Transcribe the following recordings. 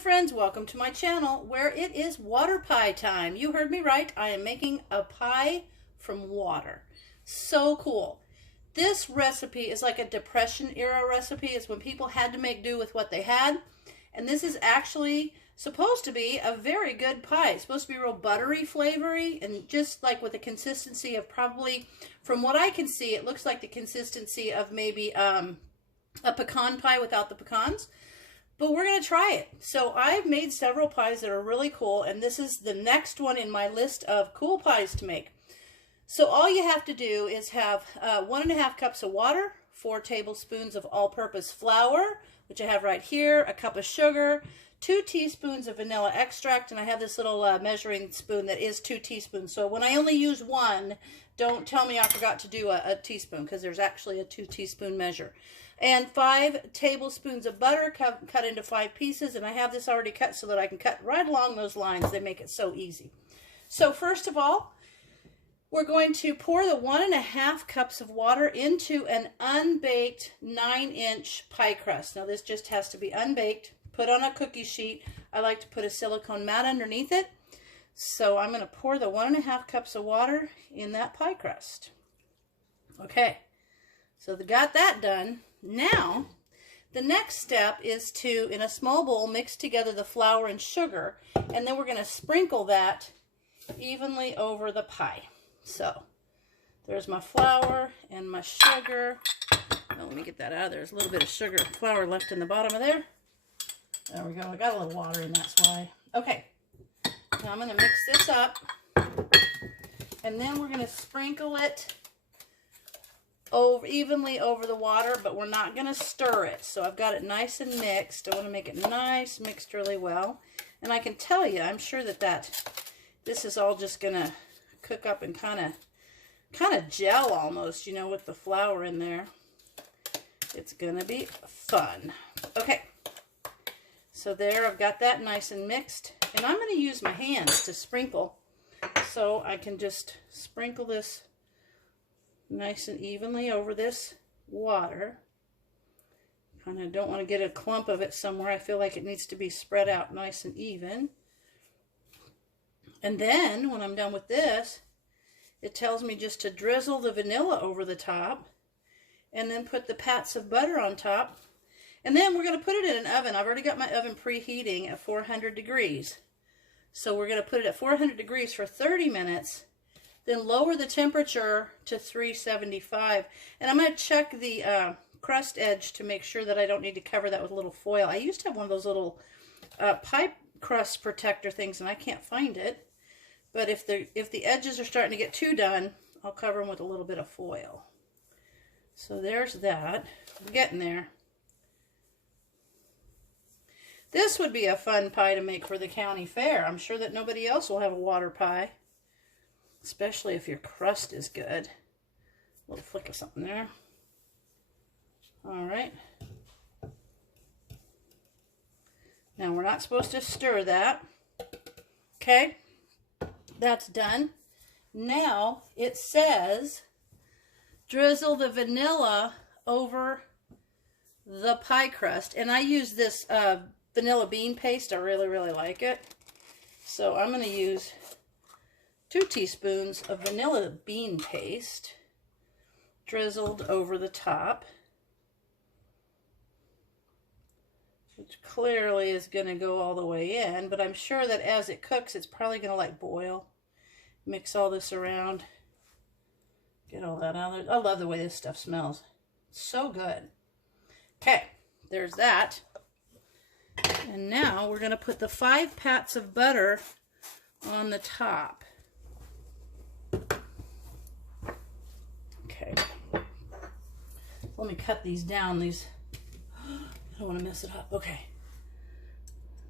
friends, welcome to my channel where it is water pie time. You heard me right. I am making a pie from water. So cool. This recipe is like a Depression era recipe. It's when people had to make do with what they had. And this is actually supposed to be a very good pie. It's supposed to be real buttery, flavory, and just like with the consistency of probably, from what I can see, it looks like the consistency of maybe a pecan pie without the pecans. But we're going to try it. So I've made several pies that are really cool, and this is the next one in my list of cool pies to make. So all you have to do is have 1.5 cups of water, 4 tablespoons of all-purpose flour, which I have right here, a cup of sugar, 2 teaspoons of vanilla extract, and I have this little measuring spoon that is 2 teaspoons. So when I only use 1, don't tell me I forgot to do a teaspoon, because there's actually a 2 teaspoon measure. And 5 tablespoons of butter cut into 5 pieces, and I have this already cut so that I can cut right along those lines. They make it so easy. So first of all, we're going to pour the 1.5 cups of water into an unbaked 9-inch pie crust. Now this just has to be unbaked, put on a cookie sheet. I like to put a silicone mat underneath it. So I'm going to pour the 1.5 cups of water in that pie crust. Okay, so got that done. Now, the next step is to, in a small bowl, mix together the flour and sugar, and then we're going to sprinkle that evenly over the pie. So, there's my flour and my sugar. Oh, let me get that out of there. There's a little bit of sugar and flour left in the bottom of there. There we go. I got a little water in, that's why. Okay, now I'm going to mix this up, and then we're going to sprinkle it evenly over the water, but we're not going to stir it. So I've got it nice and mixed. I want to make it nice, mixed really well. And I can tell you, I'm sure that this is all just going to cook up and kind of gel almost, you know, with the flour in there. It's going to be fun. Okay, so there, I've got that nice and mixed. And I'm going to use my hands to sprinkle, so I can just sprinkle this nice and evenly over this water. Kind of don't want to get a clump of it somewhere. I feel like it needs to be spread out nice and even. And then when I'm done with this, it tells me just to drizzle the vanilla over the top and then put the pats of butter on top. And then we're going to put it in an oven. I've already got my oven preheating at 400 degrees. So we're going to put it at 400 degrees for 30 minutes. Then lower the temperature to 375. And I'm going to check the crust edge to make sure that I don't need to cover that with a little foil. I used to have one of those little pie crust protector things, and I can't find it. But if the edges are starting to get too done, I'll cover them with a little bit of foil. So there's that. We're getting there. This would be a fun pie to make for the county fair. I'm sure that nobody else will have a water pie, especially if your crust is good. A little flick of something there. All right. Now we're not supposed to stir that. Okay, that's done. Now it says drizzle the vanilla over the pie crust. And I use this vanilla bean paste. I really, really like it. So I'm going to use 2 teaspoons of vanilla bean paste drizzled over the top, which clearly is going to go all the way in, but I'm sure that as it cooks, it's probably going to like boil. Mix all this around. Get all that out of there. I love the way this stuff smells. It's so good. Okay, there's that. And now we're going to put the 5 pats of butter on the top. Okay. Let me cut these down. I don't want to mess it up. Okay.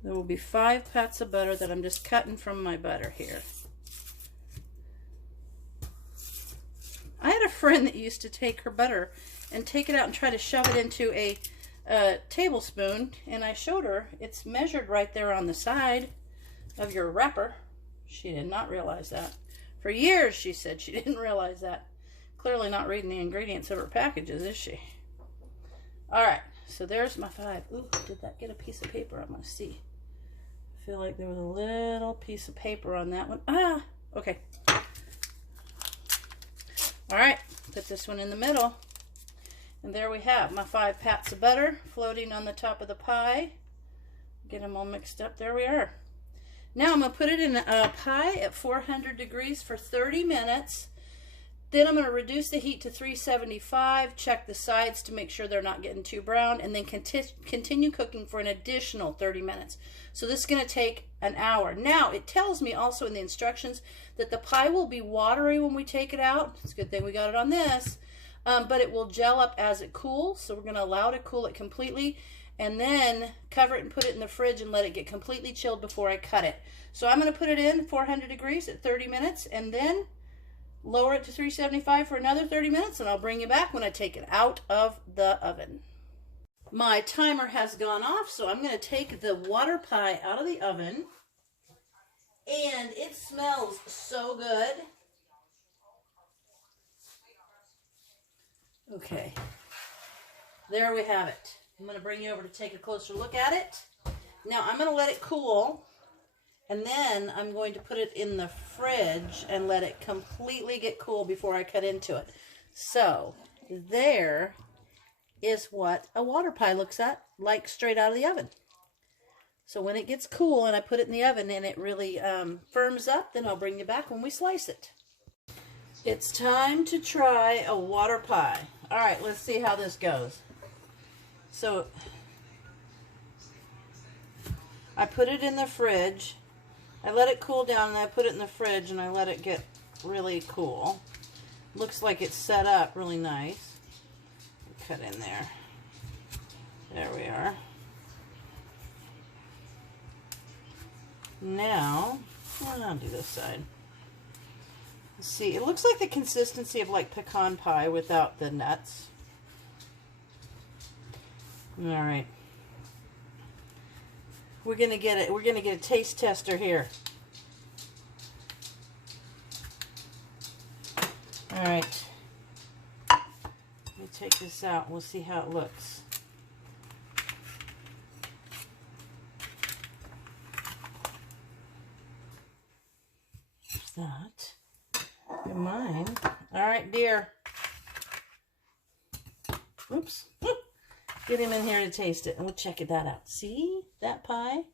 There will be 5 pats of butter that I'm just cutting from my butter here. I had a friend that used to take her butter and take it out and try to shove it into a tablespoon, and I showed her it's measured right there on the side of your wrapper. She did not realize that. For years she said she didn't realize that. Clearly not reading the ingredients of her packages, is she? All right, so there's my 5. Ooh, did that get a piece of paper? I'm going to see. I feel like there was a little piece of paper on that one. Ah, okay. All right, put this one in the middle. And there we have my 5 pats of butter floating on the top of the pie. Get them all mixed up. There we are. Now I'm going to put it in a pie at 400 degrees for 30 minutes. Then I'm going to reduce the heat to 375, check the sides to make sure they're not getting too brown, and then continue cooking for an additional 30 minutes. So this is going to take an hour. Now, it tells me also in the instructions that the pie will be watery when we take it out. It's a good thing we got it on this. But it will gel up as it cools, so we're going to allow it to cool it completely, and then cover it and put it in the fridge and let it get completely chilled before I cut it. So I'm going to put it in 400 degrees at 30 minutes, and then lower it to 375 for another 30 minutes, and I'll bring you back when I take it out of the oven. My timer has gone off, so I'm going to take the water pie out of the oven, and it smells so good. Okay, there we have it. I'm going to bring you over to take a closer look at it. Now I'm going to let it cool, and then I'm going to put it in the fridge and let it completely get cool before I cut into it. So there is what a water pie looks like straight out of the oven. So when it gets cool and I put it in the oven and it really firms up, then I'll bring you back when we slice it. It's time to try a water pie. All right, let's see how this goes. So I put it in the fridge. I let it cool down, and I put it in the fridge, and I let it get really cool. Looks like it's set up really nice. Cut in there. There we are. Now, I'll do this side. Let's see, it looks like the consistency of like pecan pie without the nuts. All right. We're gonna get it. We're gonna get a taste tester here. All right. Let me take this out. We'll see how it looks. There's that. Get mine. All right, dear. Oops. Get him in here to taste it, and we'll check that out. See that pie?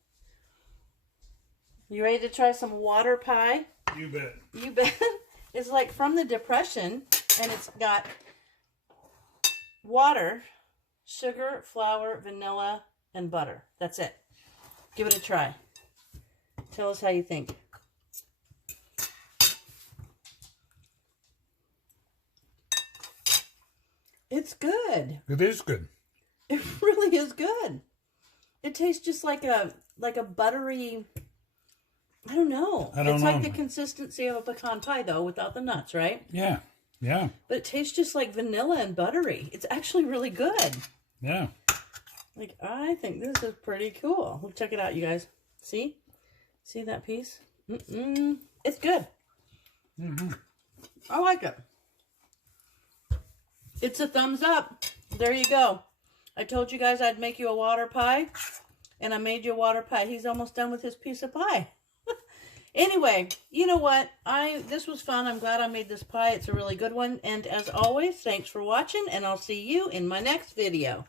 You ready to try some water pie? You bet. You bet. It's like from the Depression, and it's got water, sugar, flour, vanilla, and butter. That's it. Give it a try. Tell us how you think. It's good. It is good. It really is good. It tastes just like a buttery, I don't know. It's like the consistency of a pecan pie, though, without the nuts, right? Yeah, yeah. But it tastes just like vanilla and buttery. It's actually really good. Yeah. Like, I think this is pretty cool. We'll check it out, you guys. See? See that piece? It's good. I like it. It's a thumbs up. There you go. I told you guys I'd make you a water pie, and I made you a water pie. He's almost done with his piece of pie. Anyway, you know what? This was fun. I'm glad I made this pie. It's a really good one. And as always, thanks for watching, and I'll see you in my next video.